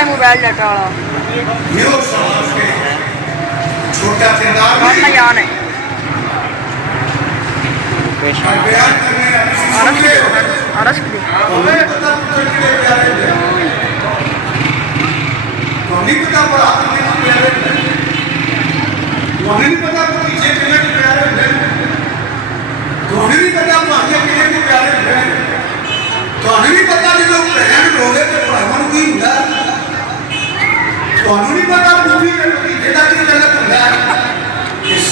میں mobile data والا چھوٹا یان ہے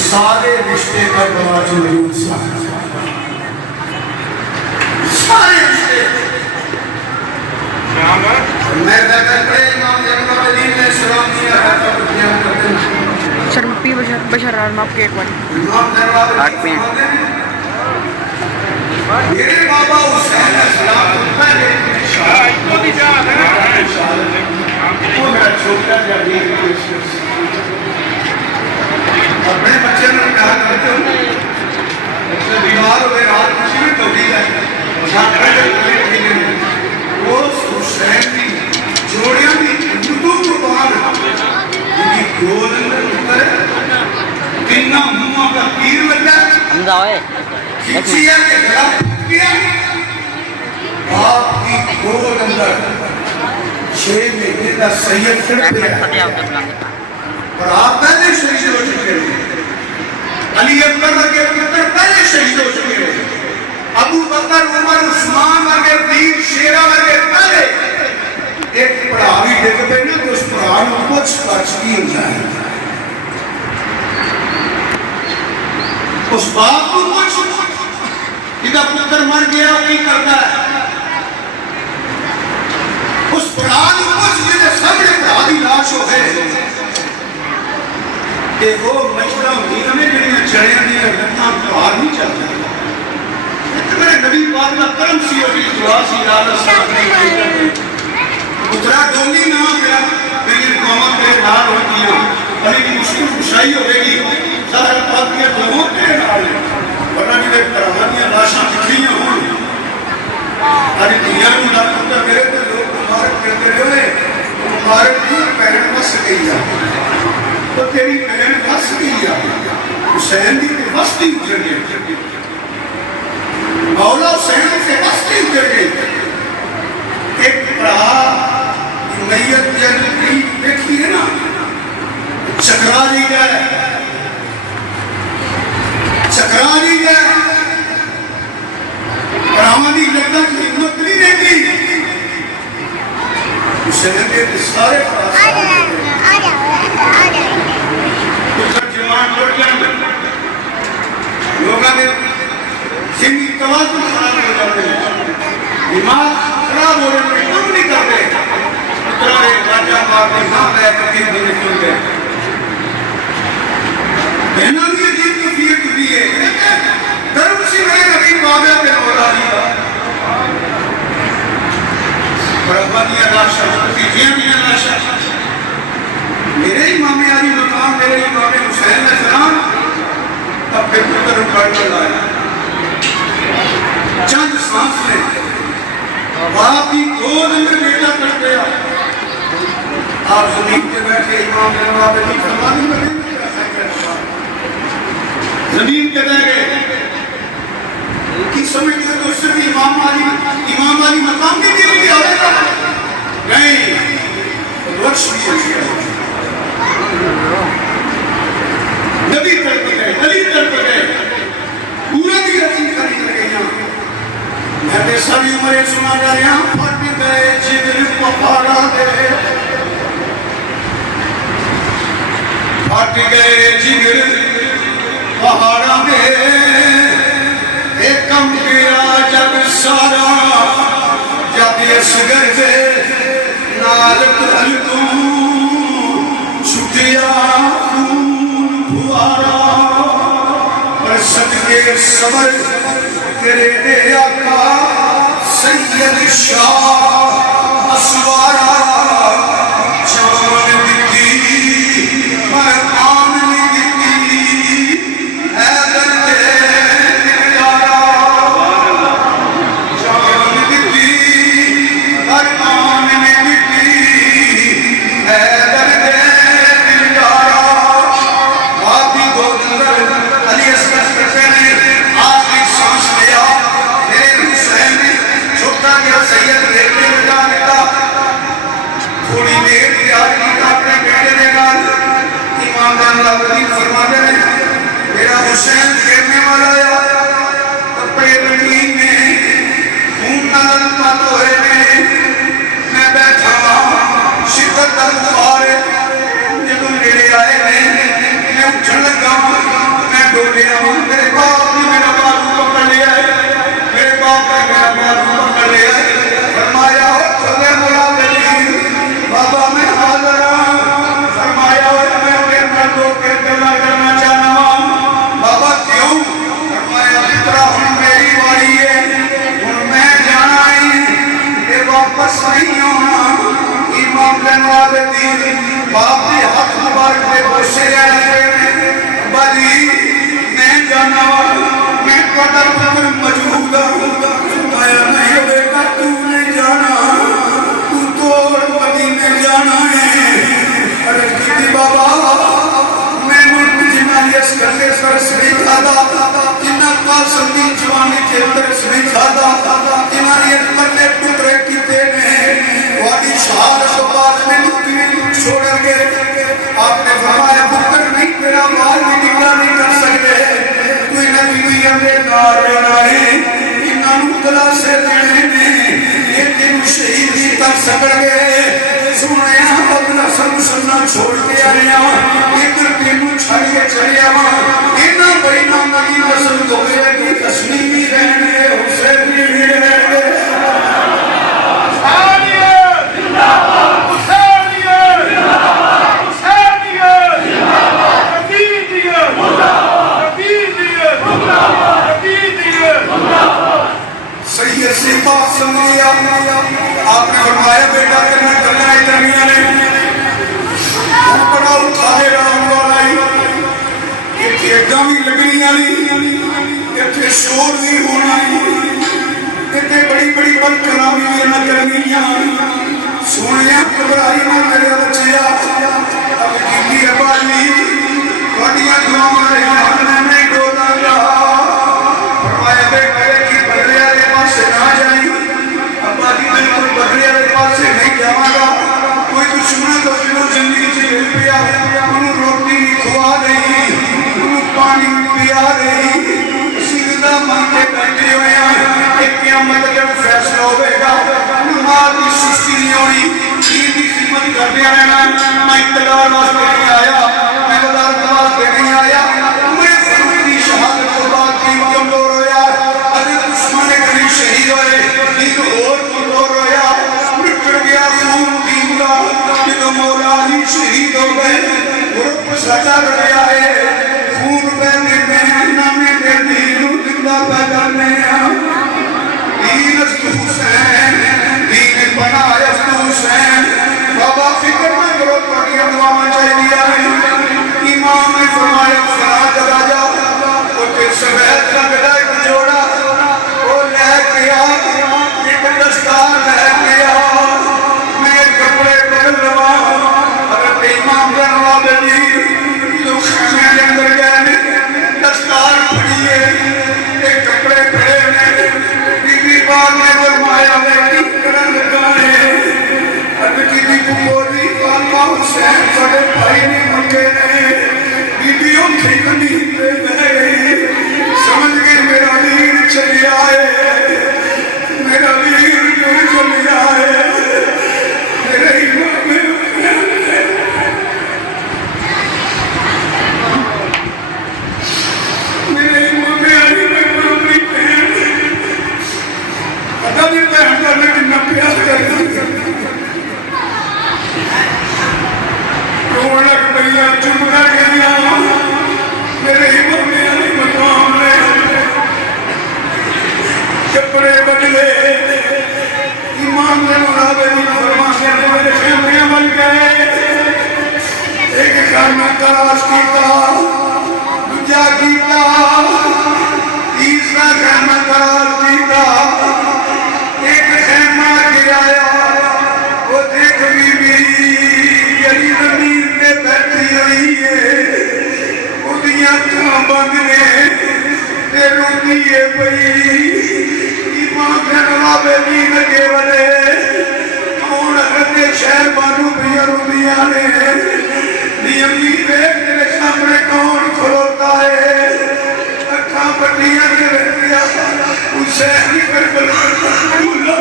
سارے رشتے کا گواہ وجود سارے رشتے میں امام زین العابدین نے سلام دیا ہے شرمپی بشر آپ کے ایک بار آٹھ پین میرے بابا حسین السلام کو پہلے وہ میرا چھوٹا جانے اپنے بچے میں کہا کرتے ہوں بیمار ہوئے رات کسی میں توڑی جائے وہ حسین بھی جوڑیاں بھی اردو قربان ان کی گول اندر تینہ ہوا کا تیر لگا کھچیا کے خلاف کیا آپ کی گول اندر 6 مہینے کا سید کر دیا اور آپ پہلے شہید ہو چکے ہیں علی اکبر کے پتر پہلے شہید ہو چکے ہیں ابو بکر عمر عثمان ورگے ویر شیرہ ورگے پہلے ایک پڑھاوی ڈگ پہ نا تو اس پڑھاوی کچھ کچھ کی ہو جائے اس باپ کو کچھ جدہ پتر مر گیا وہ نہیں کرتا ہے اس پڑھاوی کچھ جدہ سمجھے پڑھاوی لاش ہو گئے کہ وہ مشورہ ہوئی ہمیں جنہیں چڑھیں دیا گھٹنا باہر نہیں چلتا میرے نبی پاک کا کرم سی ہوگی دعا سی اللہ صلی اللہ علیہ وسلم اترا ڈونگی نہ گیا میری قومہ کے نال ہو دیا علی کی مشکل خوشائی ہوئے گی ظاہر پاک کے لوگوں کے نال ورنہ جنہیں کرامانیاں لاشاں دکھیاں ہوں آج دنیا میں نہ پتر میرے تو لوگ مبارک کرتے رہے مبارک دور پہن بس گئی جاتی تو تیری پہن بس گئی جاتی حسین دی بستی اتر گئی مولا حسین سے بستی اتر گئی ایک پڑھا نیت جنگی دیکھی ہے نا چکرا لی گئے پڑھاوانی لگتا کی حکمت نہیں رہتی حسین کے سارے جوان لوٹیاں لوگاں نے زندگی توازن خراب ہو جاتے ہیں دماغ خراب ہو رہے ہیں کم نہیں کرتے اترارے راجہ بارے ماں ہے کبھی بھی نہیں سن گئے بہنوں نے عجیب کفیت دی ہے درم سی میں نبی بابا پہ مولا لیا برحمانیہ لاشا تیجیاں بھی لاشا میرے امام علی مقام میرے امام حسین السلام تب پھر پتر پڑھنے لایا چند سانس نے باپ کی گود میں بیٹا کر گیا آپ زمین کے بیٹھے امام علی فرمانے میں زمین کے بہ گئے کی سمجھتے تو صرف امام علی مقام کی دیر بھی آئے گا نہیں رکش بھی ہو گیا نبی کرتے گئے علی کرتے گئے پورا بھی رسیم کرنے لگے یہاں میں تے سبھی عمرے سنا جا رہا پھٹ گئے جگر پہاڑا دے پھٹ گئے جگر پہاڑا دے ایک کم گیا جب سارا جب اس گردے نالت حلتوں چھٹیا خون بھوارا پر صدقے صبر تیرے دے آقا سید شاہ اسوارا جان دکی مرکان دکی حیدر دے پیارا جان دکی مرکان دکی اختیار کیا اپنے بیٹے نے نال امام جان لاہوری فرماتے ہیں میرا حسین گرنے والا ہے کپڑے رنگین نے خون نال پت ہوئے نے میں بیٹھا شدت کا بخار جب نیڑے آئے میں اٹھن لگا میں ڈولیا میرے باپ نے میرا بازو پکڑ لیا میرے باپ نے میرا بازو پکڑ لیا فرمایا خدا مولا دلیل بابا میں حاضر ہوں فرمایا میں اپنے مردوں کے گلا کرنا چاہنا ہوں بابا کیوں فرمایا پترا ہوں میری باری ہے ہوں میں جانا ہی یہ واپس نہیں ہونا امام جنواب دین باپ نے حق مبارک میں بوشے رہے بلی میں جانا ہوں میں قدر پر مجھول ہوں آیا نہیں بیٹا تو نہیں جانا تو توڑ مدینے جانا ہے ارے کیتی بابا میں ملک جنہ یس کرنے سرس نہیں کھادا جنہ قاسم دی جوانی کے ترس نہیں کھادا جنہ یہ پلے ٹکرے کیتے نے وادی شہادت و بعد میں نکلی چھوڑ کے آپ نے فرمایا پتر نہیں میرا مال بھی نکلا نہیں کر سکتے کوئی نبی بھی ہمیں نار رہے انہاں مطلع سے دینے میں یہ دن شہید ہی تک سکڑ گئے سونے اپنا سب سننا چھوڑ کے آیا ادھر پینو چھڑ کے چلے آیا انہاں بڑی نامگی مسل تو گئے کہ کشمی بھی رہنے حسین بھی رہنے سید سے بات سمجھیا آپ نے فرمایا بیٹا کہ میں گلنا اتنیا نے وہ بڑا اٹھائے رام والائی ایک ایڈا بھی لگنی آلی ایک شور بھی ہونا ایک بڑی بڑی بل کلامی بھی نہ کرنی سونیا کبرائی نہ میرے بچیا اب کی عبالی وڈیاں دعاؤں رہے ہمیں نہیں ڈولا رہا فرمایا بیٹے کی بدلے والے پاس سے نہ جائیں ابا کی بالکل بدلے والے پاس سے نہیں جاؤں گا کوئی دشمن تو جو زندگی سے مل پیا انہوں روٹی کھوا رہی انہوں پانی پیا رہی سیدھا من کے بیٹھے ہوئے ہیں ایک قیامت جب فیصلہ ہوئے گا مال کی سستی نہیں ہونی چیز کی خدمت کر دیا رہنا میں اقتدار واسطے نہیں آیا میں وزارت واسطے نہیں آیا میں فروغ کی شہادت کو بات کی کمزور ہویا حضرت عثمان غنی شہید ہوئے دین اور کمزور ہویا مٹر گیا خون دین کا جب مولا علی شہید ہو گئے گروپ سجا کر آئے خون بہنے میں نامے دے دین زندہ پیغامے دین است حسین دین بنا است حسین بابا فکر میں کرو پڑھیا دعا چاہیے دیا امام نے فرمایا فلا جگہ جا وہ پھر سفید کا گدا ایک جوڑا وہ لے کے آ ایک دستار لے کے آ میں کپڑے بدل رہا حضرت امام جنواب علی جو خیمے کے اندر گئے دستار پھڑیے ایک کپڑے پھڑے نے بی بی باغ نے فرمایا میں کرن لگا ہے اب کی بھی بولی پاپا حسین بڑے بھائی نے منگے نے بیبیوں کی کنی پہ گئے سمجھ گئے میرا ویر چلی آئے میرا ویر چلی آئے میرے امام میرے امام علی میں اپنی پہن پتہ نہیں پہن کرنے کی نہ پیار کرتا روڑک بھئیا چپ کر گیا میرے امام علی مقام نے کپڑے بدلے امام جنواب علی فرماتے ہیں میرے خیمے بن گئے ایک خیمہ تلاش کیتا دوجا کیتا تیسرا خیمہ تلاش کیتا ایک خیمہ گرایا وہ دیکھ بی بی یعنی زمین پہ بیٹھی ہوئی ہے اُدیاں کھاں بند نے تے روٹی ہے پئی امام جنواب علی لگے والے کون اگر شہر بانو بھی روندیاں نے نیمی ویکھ تیرے سامنے کون کھلوتا ہے اکھاں پٹیاں نے رہتیا حسین کربلا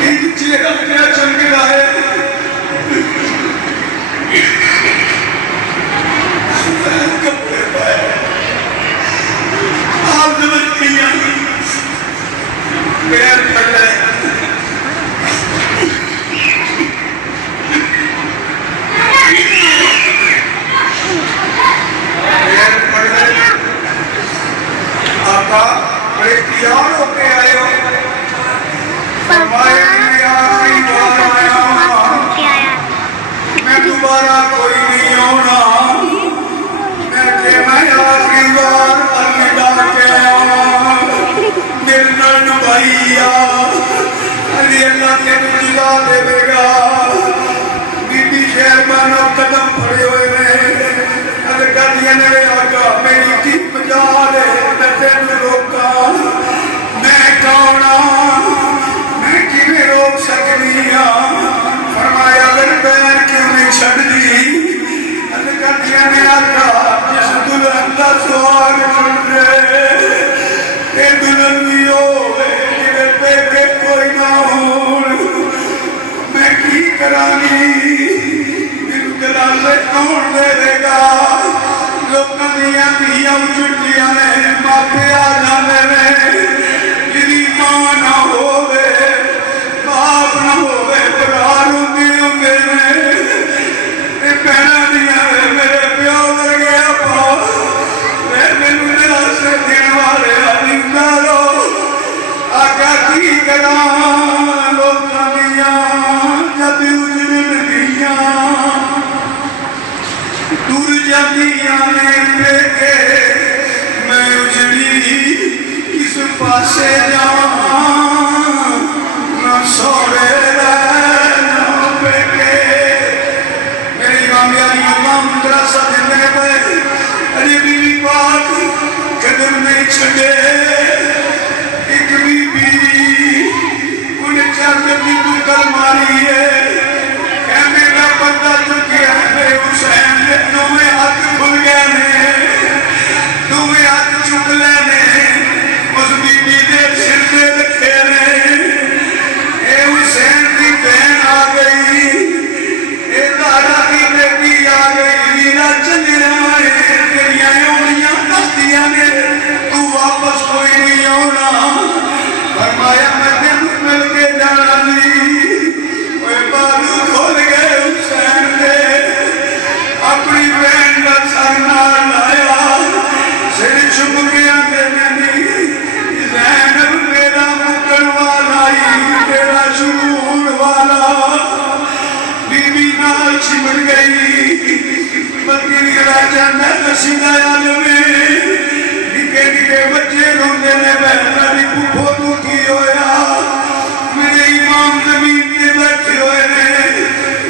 ایک چہرہ کیا چمک رہا ہے کپڑے پائے آپ سمجھتیاں پیر پڑ رہے پیر پڑ رہے آقا بڑے تیار ہو کے آئے ہو فرمایا میں آخری بار آیا میں دوبارہ کوئی نہیں ہونا میں آخری بار الوداع کے آیا میرے نرن بھائیا علی اللہ کے جدا دے دے گا بی بی شہربانہ قدم پھڑے ہوئے رہے اگر کہتی ہیں میرے آقا میری کی بجا لے میں تینوں روکا میں کونا میں کیویں روک سکنی ہاں فرمایا اگر پیر کیوں نہیں چھڑ دی اگر کہتی ہیں میرے آقا جس دلہن کا سوال چھڑ رہے اے دلہن بھی ہوئے جنہیں پہ کے کوئی نہ ہوں میں کی کرانی میرے دلال سے کون دے دے گا لوکاں دیاں دیاں اجڑیاں نے ماپے آ جانے میں جنی ماں نہ ہوئے باپ نہ ہوئے برار ہوندی ہوندے نے اے پہنا دیاں میرے پیو کر گیا پاؤ میں میرا سے دین والے آدھیندارو آقا کی کراں لوکاں دیاں جب اجڑن دیاں دور جاندیاں نے لے کے میں اجڑی کس پاسے جاواں نہ سوڑے نہ بیٹے میرے امام علی امام مدرسہ دینے پہ علی بی بی پاک قدم نہیں چھڑے ایک بی بی انہیں چار جبی بکر ماری ہے کہ میرا بندہ چکیا ہے میرے حسین نے تمہیں ہاتھ کھل گیا نے تمہیں ہاتھ چک لینے اس بی بی دے سر دے رکھے نے اے حسین کی بہن آ گئی اے دارا کی بیٹی آ گئی میرا چلے آئے تیریاں یومیاں دستیاں نے تو واپس کوئی نہیں ہونا فرمایا میں دن مل کے جانا نہیں وہ بازو کھول گئے حسین نے اپنی بہن کا سر نال لایا سر چھپ گیا دینے نہیں زینب میرا مکڑ والا ہی میرا شرور والا بی بی نال چمڑ گئی بلکہ راجہ میں رسیدہ عالمے نکے نکے بچے روندے نے بہتا بھی پھو دکھی ہویا میرے امام زمین کے بیٹھے ہوئے نے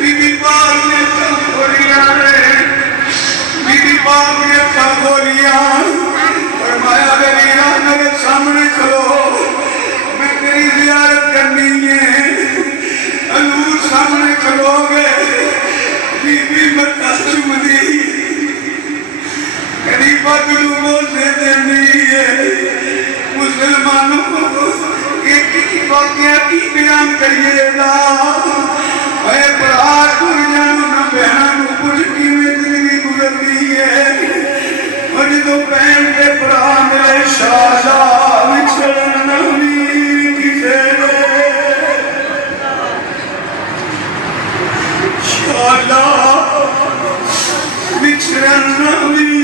بی بی پاک نے کم کھولیا نے بی بی پاک نے کم کھولیا فرمایا میرا میرے سامنے کھلو میں تیری زیارت کرنی ہے حضور سامنے کھلو گے بی بی مٹا چم دی قریبہ گلوبوں سے دینی ہے مسلمانوں کو ایک واقعہ کی بیان کریے گا اے برار گر جانو نہ بہنوں کچھ کی میں زندگی گزرتی ہے اور جو بہن کے برار میرے شاہدہ وچھڑن نوی کسے دے شاہدہ وچھڑن نوی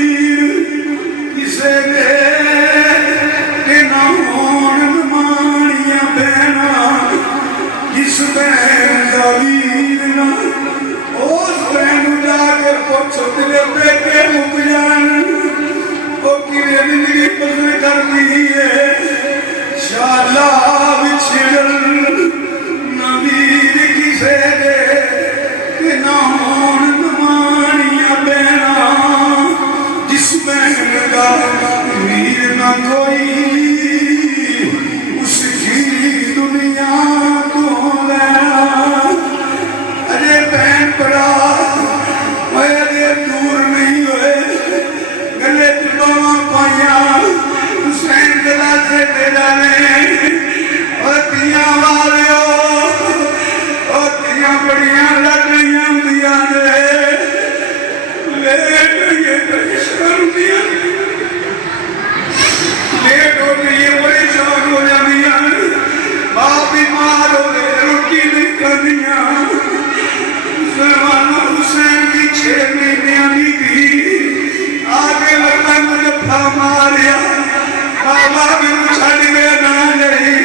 کسے دے کہ نہ ہون مانیاں بہنا جس بہن بیمار ہوئے روٹی نہیں کرنیا مسلمانوں حسین کی 6 مہینے آنی تھی آگے لگنا مجھے پھا ماریا بابا میں چھڑ گیا نہ جائی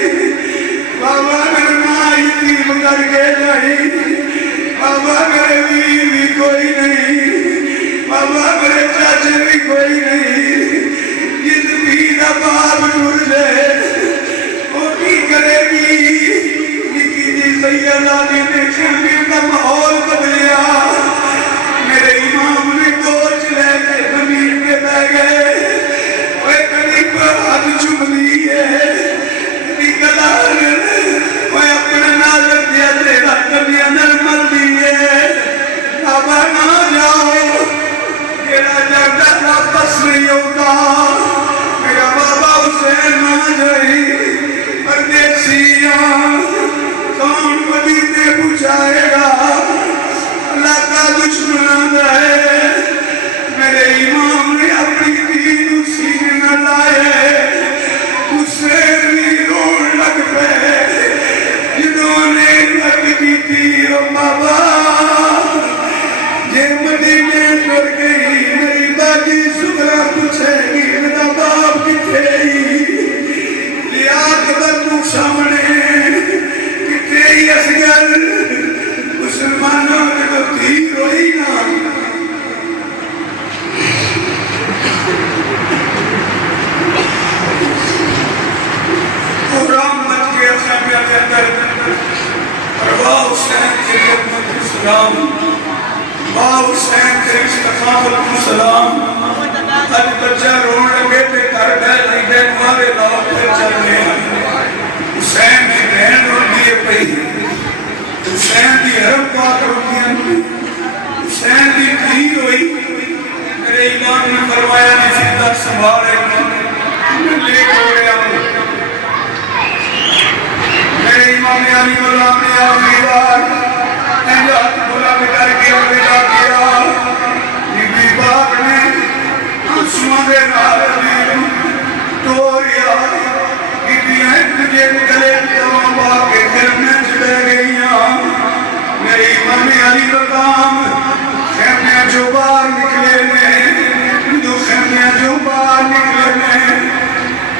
بابا میرے ماں یتیم کر کے جائی بابا میرے بھی کوئی نہیں بابا میرے چاچے بھی کوئی نہیں جس بھی کا باپ ٹر جائے وہ کی کرے گی نکی جی سیدہ جی نے خیمے کا ماحول بدلیا میرے امام نے کوچ لے کے زمین پہ بہ گئے وہ کڑی پر ہاتھ چوم لیے نکلار وہ اپنے نازک دیا تیرا کبھی نرمل دیے بابا نہ جاؤ میرا جردہ واپس نہیں ہوتا میرا بابا حسین نہ جائی پردیسیاں کون مدینے پوچھائے گا اللہ کا دشمن ہے میرے امام نے اپنی دین سینے نہ لائے حسین بھی روڑ لگ پہ جنہوں نے لگ کی تھی او بابا یہ مدینے پر گئی میری باجی سکرہ پوچھے گی میرا باپ کتھے ہی لیا قدر تو سامنے کتھے ہی اسگر مسلمانوں نے تو تھی روئی نا قرآن مت کے اسامیہ کے اندر ارواح حسین کے لیے اپنے سلام باہ حسین کے استقامت کو سلام آج بچہ رون لگے تھے کر گئے نہیں دے مارے لاؤ پھر چل گئے حسین کی بہن رو دیے پئی حسین کی حرم پاک رو دیا حسین کی دھی ہوئی میرے امام نے فرمایا نشیدہ سنبھالے میں لے گیا میرے امام علی واللہ نے آخری بار ہاتھ بلا کر کے ودا کیا بی باپ نے آنسواں دے نال ٹوریا بیبیاں تجھے گلے تمام با کے دل میں چڑھ گئیاں میری امام علی مقام خیمیاں جو باہر نکلے میں دو خیمیاں جو باہر نکلے میں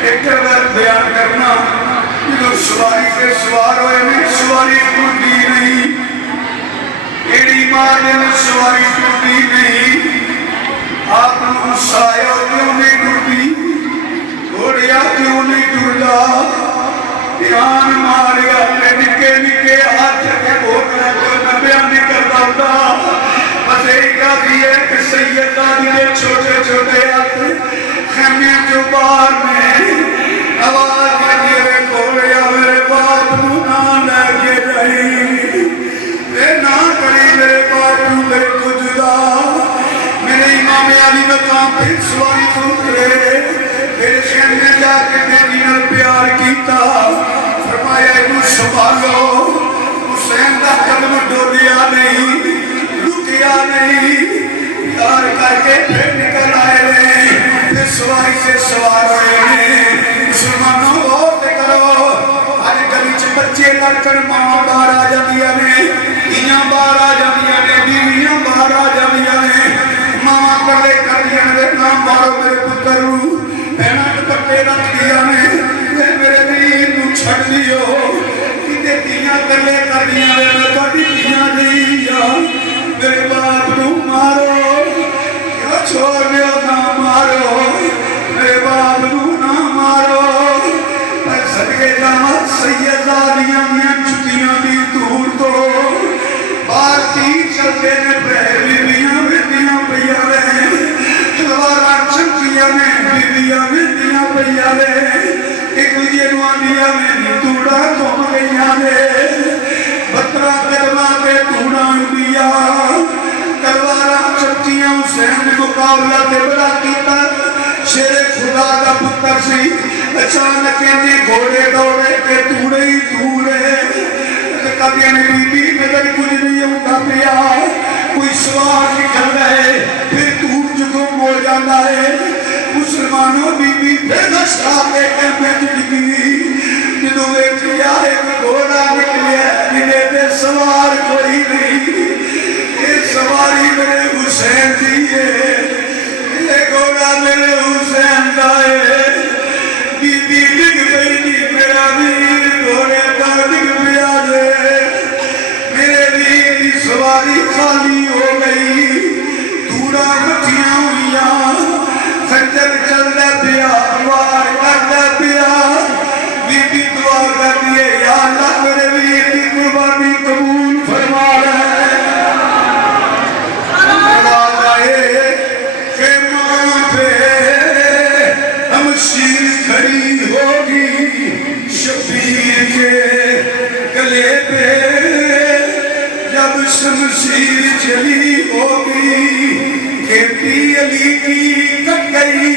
ایک وقت بیان کرنا جو سواری سے سوار ہوئے میں سواری ٹوٹی نہیں ایڑی مارنے میں سواری ٹوٹی نہیں آپ نے سایہ کیوں نہیں ٹوٹی گھوڑیا کیوں نہیں ٹوٹا دھیان ماریا اپنے نکے نکے ہاتھ کے بھوٹا جو نبیاں نکلتا ہوتا بس ایک آدھی ہے کہ سیدہ دیئے چھوٹے چھوٹے آتے خیمیاں جو باہر میں آواز میں گھوڑیا میرے باپ نو نہ لے کے رہی اے نہ کری میرے باپ نو میرے کو جدا میرے امام علی مقام پھر سواری تو کرے میرے خیمے میں جا کے میری نال پیار کیتا فرمایا انہوں سنبھالو حسین دا قدم ڈولیا نہیں رکیا نہیں پیار کر کے پھر نکل آئے رہے پھر سواری سے سوار ہوئے ہیں مسلمانوں غور دے کرو آج گلی چھ بچے لڑکن ماں باہر آ جاندیا نے دھیاں باہر آ جاندیا نے بیویاں باہر آ جاندیا نے ماں کلے کر دیا نے نام بارو میرے پتر بہنا دپٹے رکھ دیا نے میرے دین نو چھڑ دیو کتے دھیاں کلے کر دیا نے کبھی دھیاں دیا میرے باپ نو مارو یا چھوڑ دیا نہ مارو میرے باپ نو نہ مارو پر صدقے جامت سیدہ دیاں میاں چھتیاں دی دور تو بارتی چلتے نے پہلی بیاں بیتیاں پیا رہے تلوارا چمکیاں نے بیبیاں بیتیاں پیا رہے ایک مجھے نواندیاں میں توڑا کم گئیاں رہے بطرہ قدمہ پہ توڑا دیا تلوارا چمکیاں حسین مقابلہ دے بڑا کیتا شیر خدا کا پتر سی اچانک نے گھوڑے دوڑے پہ توڑے ہی توڑے کبھی بی بی نظر کچھ نہیں ہوتا پیا کوئی سوار نکل گئے پھر ٹوٹ جو ہو جاتا ہے مسلمانوں بی بی پھر نشا کے میں جڑ گئی جنہوں ایک گیا ایک گھوڑا نکلیا جنہیں پہ سوار کوئی نہیں یہ سواری میرے حسین دی ہے یہ گھوڑا میرے حسین دا ہے بی بی ڈگ گئی جی میرا ویر گھوڑے کا ڈگ پیا دے میرے ویر کی سواری خالی ہو گئی دورا مٹھیاں ہوئیاں خنجر چلتا پیا وار کرتا پیا بی بی دعا کر دیے یا اللہ میرے ویر کی قربانی قبول فرما رہے شیر کھڑی ہوگی شبیر کے گلے پہ جب شمشیر چلی ہوگی کھیتی علی کی کٹ گئی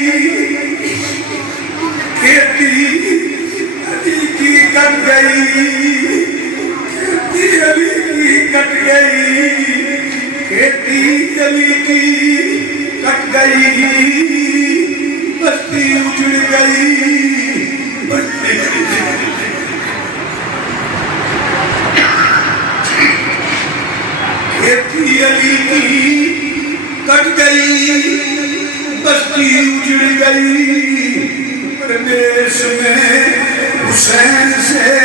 کھیتی علی کی کٹ گئی کھیتی علی کی کٹ گئی کھیتی علی کی کٹ گئی بستی اجڑ گئی بستی کھیتی علی کی کٹ گئی بستی اجڑ گئی پردیس میں حسین سے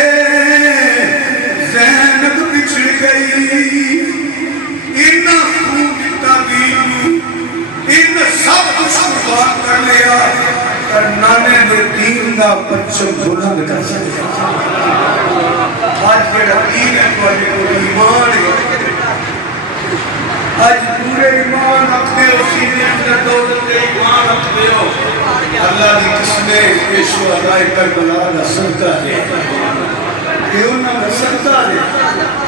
زینب بچھڑ گئی اتنا خوب تعبیر ان سب کچھ قربان کر لیا پر نانے نے دین کا پرچم بلند کر سکتا آج جڑا دین ہے تو ایمان ہے آج پورے ایمان رکھتے ہو سینے اندر دولت کے ایمان رکھتے ہو اللہ کی قسمیں پیشوا دائی کربلا کا صدقہ ہے کہ انہوں نے صدقہ ہے